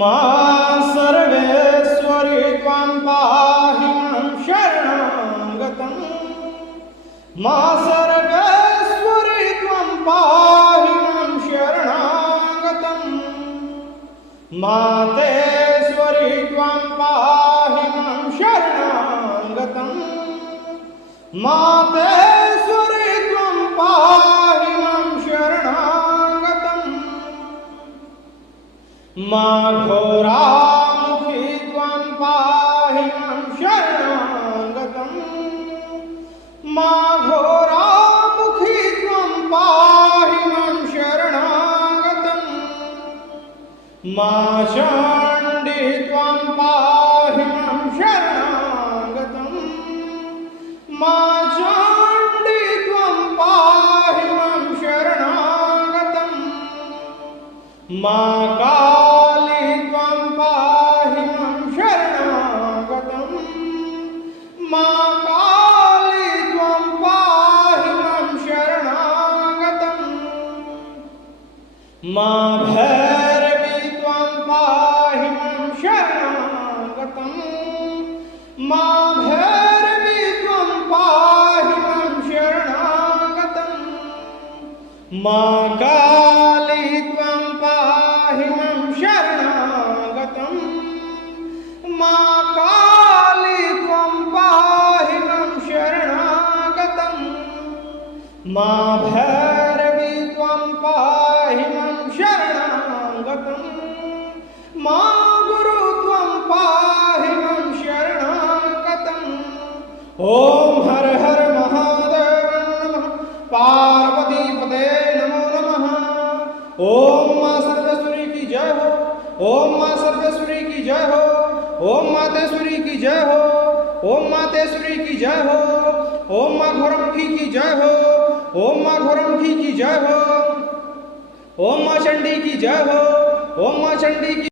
मा सर्वेश्वरी त्वां पाहि मां शरणागतम् मा सर्वेश्वरी त्वां पाहि मां शरणागतम् मातेश्वरी त्वां पाहि मां शरणागतम् मातेश्वरी त्वां पाहि मां शरणागतम् मा घोरामुखी त्वां पाहि मां शरणागतम् मा घोरामुखी त्वां पाहि मां शरणागतम् मा चण्डी त्वां पाहि मां शरणागतम् मा चण्डी त्वां पाहि मां शरणागतम् मा काली त्वां पाहि मां शरणागतम् मा काली त्वां पाहि मां शरणागतम् मा भैरवी त्वां पाहि मां शरणागतम् मा भैरवी त्वां पाहि मां शरणागतम् मा काली त्वां पाहि मां शरणागतम् मा काली त्वां पाहि मां शरणागतम् मा भैरवी त्वां पाहि मां शरणागतम् मा गुरु त्वां पाहि मां शरणागतम् ओम हर हर महादेव नमः पार्वती पते नमो नमः ओम मां सर्वेश्वरी की जय हो ओम मां सर्वेश्वरी की जय हो ओम मातेश्वरी की जय हो ओम मातेश्वरी की जय हो ओम मां घोरमुखी की जय हो ओम मां घोरमुखी की जय हो ओम मां चंडी की जय हो ओम मां चंडी की